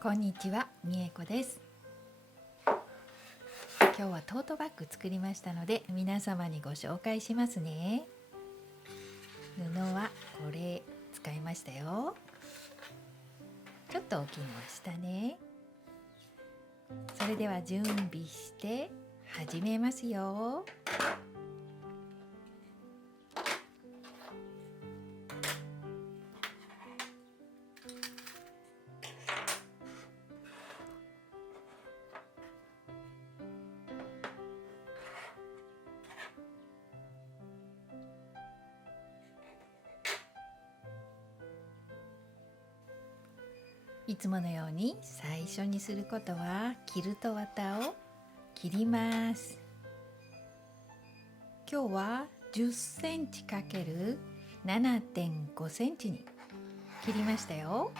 こんにちは、みえこです。今日はトートバッグ作りましたので皆様にご紹介しますね。布はこれ使いましたよ。ちょっと大きいのは下ね。それでは準備して始めますよ。いつものように最初にすることはキルト綿を切ります。今日は10センチ ×7.5 センチに切りましたよ。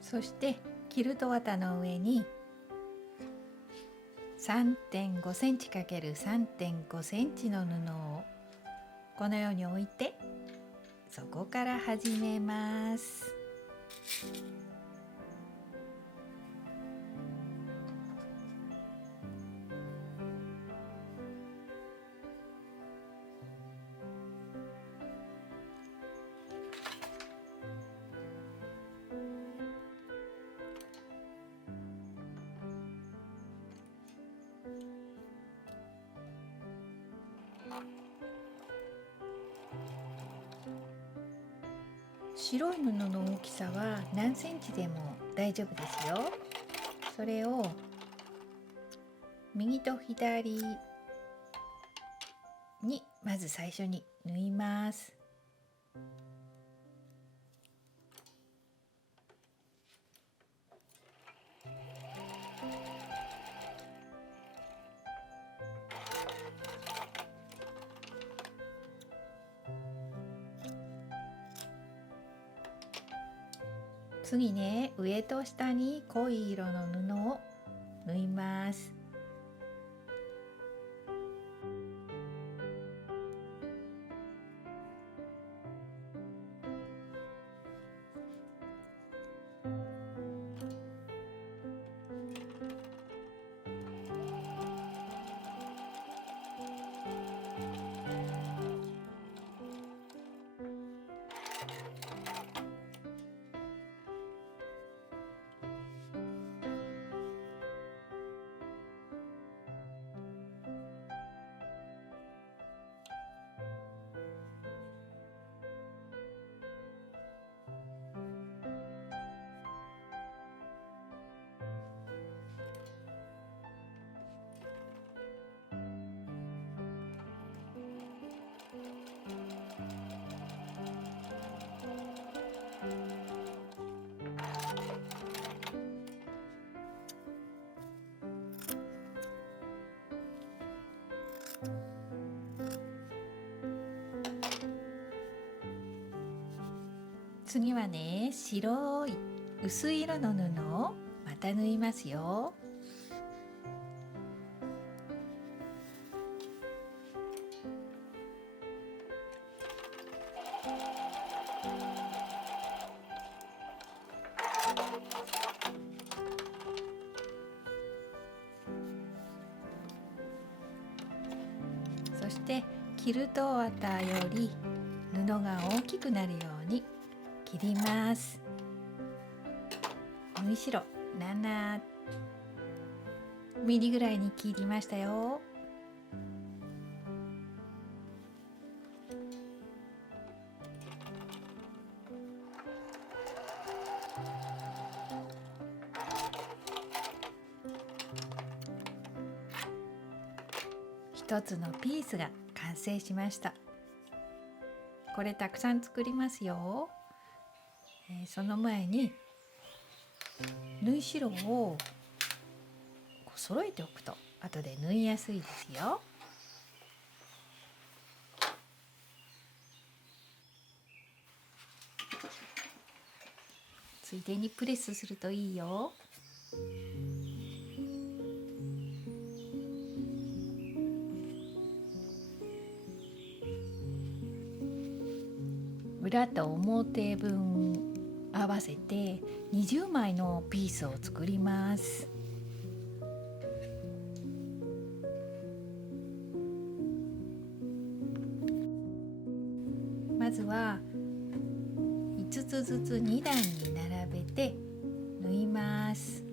そしてキルト綿の上に3.5センチ ×3.5 センチの布をこのように置いて、そこから始めます。白い布の大きさは何センチでも大丈夫ですよ。それを右と左にまず最初に縫います。次ね、上と下に濃い色の布を縫います。次はね、白い薄い色の布をまた縫いますよ。そしてキルト綿より布が大きくなるように切ります。縫い代7ミリぐらいに切りましたよ。一つのピースが完成しました。これたくさん作りますよ。その前に縫い代を揃えておくと後で縫いやすいですよ。ついでにプレスするといいよ。裏と表分合わせて20枚のピースを作ります。まずは5つずつ2段に並べて縫います。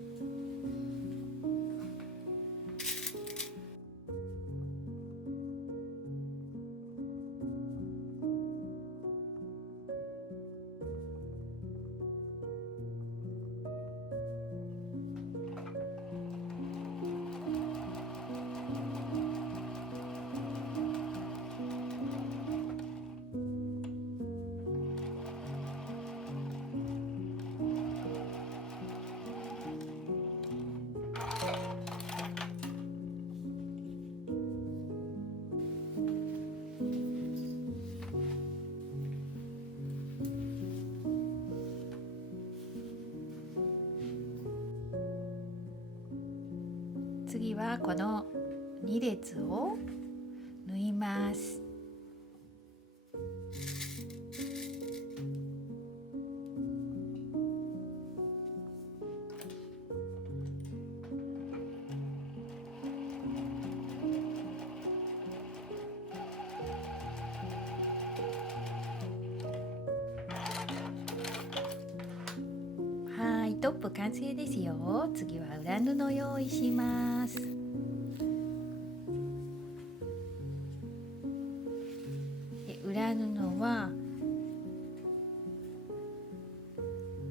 次はこの2列を縫います。はい、トップ完成ですよ。次は裏布を用意します。で、裏布は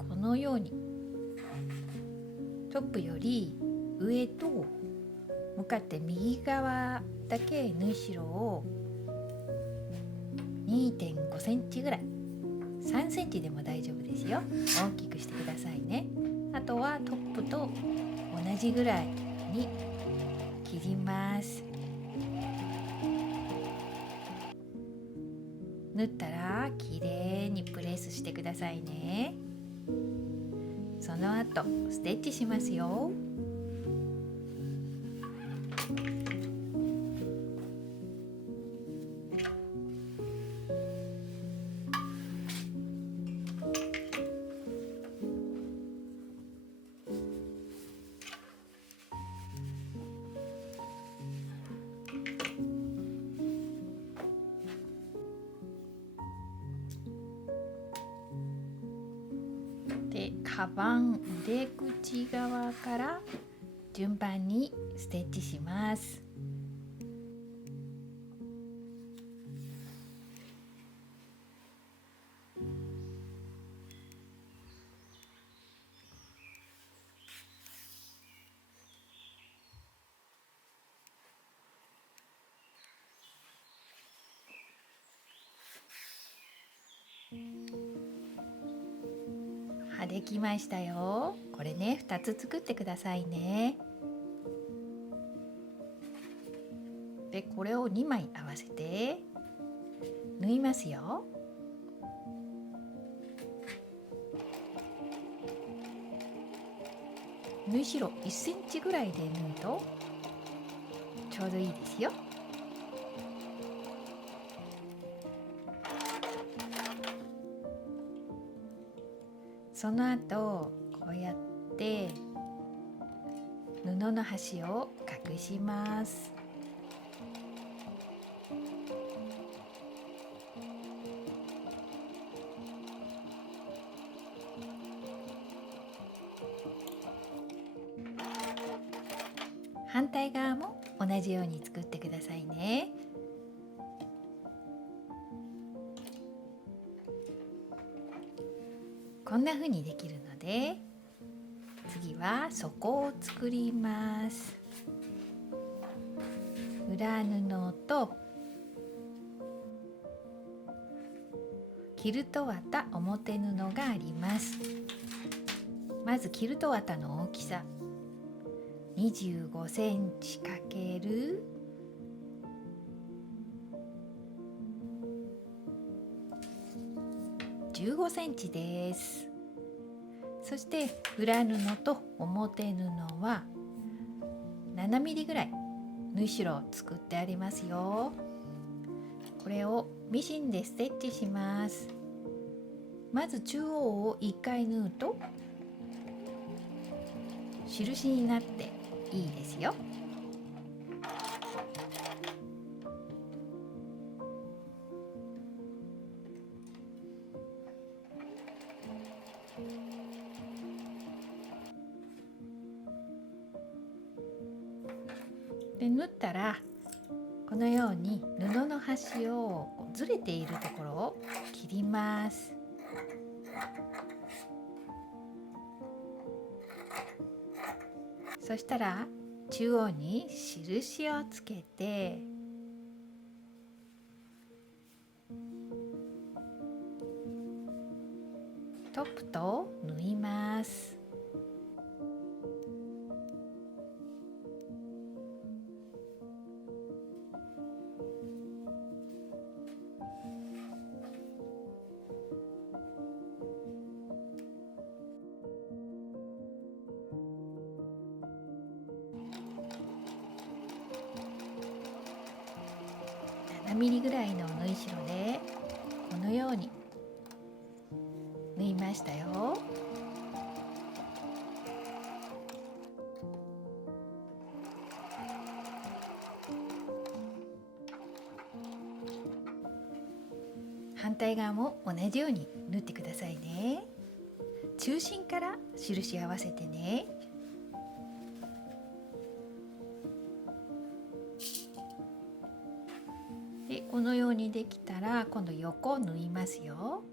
このようにトップより上と向かって右側だけ縫い代を 2.5 センチぐらい、3センチでも大丈夫ですよ。大きくしてくださいね。あとはトップと同じぐらいに切ります。縫ったらきれいにプレスしてくださいね。その後ステッチしますよ。で、カバン腕口側から順番にステッチします。できましたよ。これね、2つ作ってくださいね。で、これを2枚合わせて縫いますよ。縫い代1センチぐらいで縫うとちょうどいいですよ。その後こうやって布の端を隠します。反対側も同じように作ってくださいね。こんな風にできるので、次は底を作ります。裏布とキルト綿表布があります。まずキルト綿の大きさ25センチ×15センチです。そして裏布と表布は7ミリぐらい縫い代を作ってありますよ。これをミシンでステッチします。まず中央を1回縫うと印になっていいですよ。で縫ったらこのように布の端をずれているところを切ります。そしたら中央に印をつけてトップと縫います。7ミリぐらいの縫い代でこのように縫いましたよ。反対側も同じように縫ってくださいね。中心から印合わせてね。でこのようにできたら今度横を縫いますよ。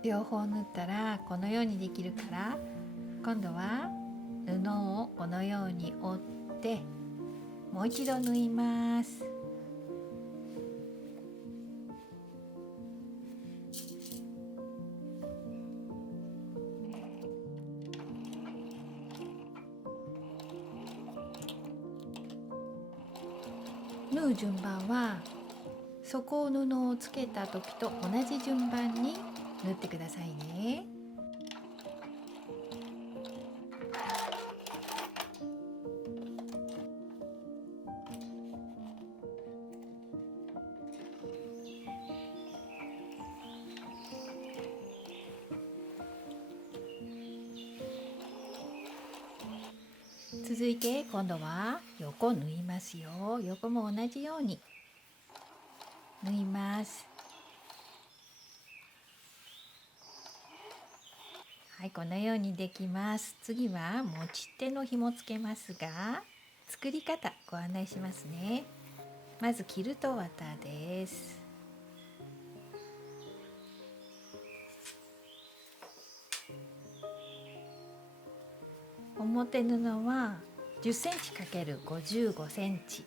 両方縫ったらこのようにできるから今度は布をこのように折ってもう一度縫います。縫う順番は底布をつけた時と同じ順番に縫ってくださいね。続いて今度は横縫いますよ。横も同じように縫います。はい、このようにできます。次は持ち手の紐つけますが、作り方ご案内しますね。まずキルト綿です。表布は10センチ ×55 センチ。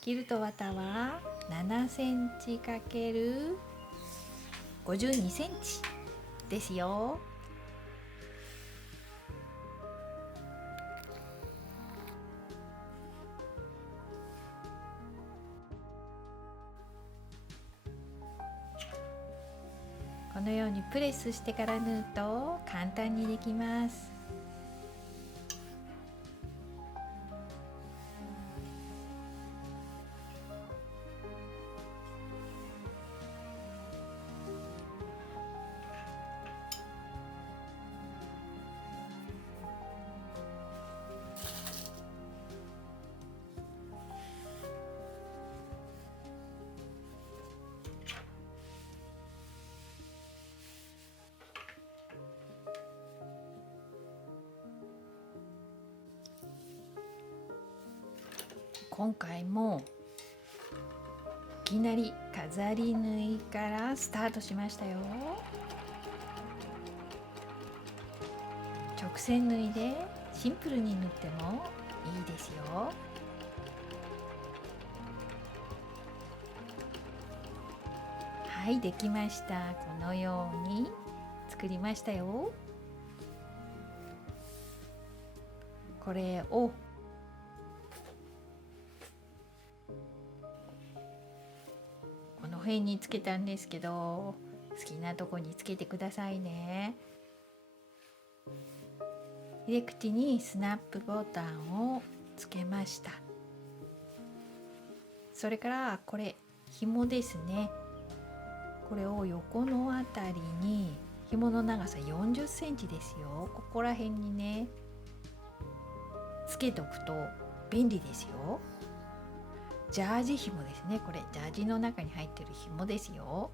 キルト綿は7センチ ×52 センチですよ。このようにプレスしてから縫うと簡単にできます。今回もいきなり飾り縫いからスタートしましたよ。直線縫いでシンプルに縫ってもいいですよ。はい、できました。このように作りましたよ。これをこの辺につけたんですけど、好きなとこにつけてくださいね。入れ口にスナップボタンをつけました。それからこれ紐ですね。これを横のあたりに、紐の長さ40センチですよ。ここら辺にねつけとくと便利ですよ。ジャージ紐ですね。これジャージの中に入ってる紐ですよ。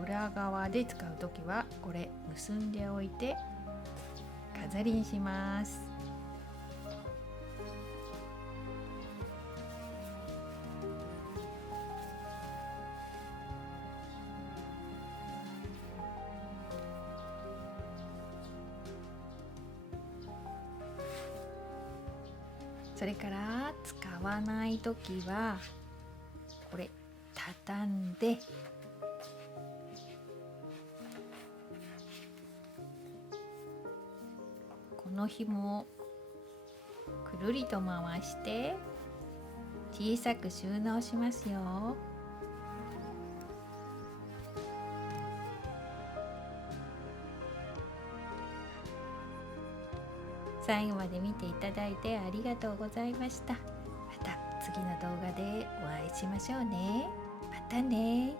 裏側で使うときはこれ結んでおいて飾りにします。それから使わないときはこれ畳んで、この紐をくるりと回して小さく収納しますよ。最後まで見ていただいてありがとうございました。また次の動画でお会いしましょうね。またね。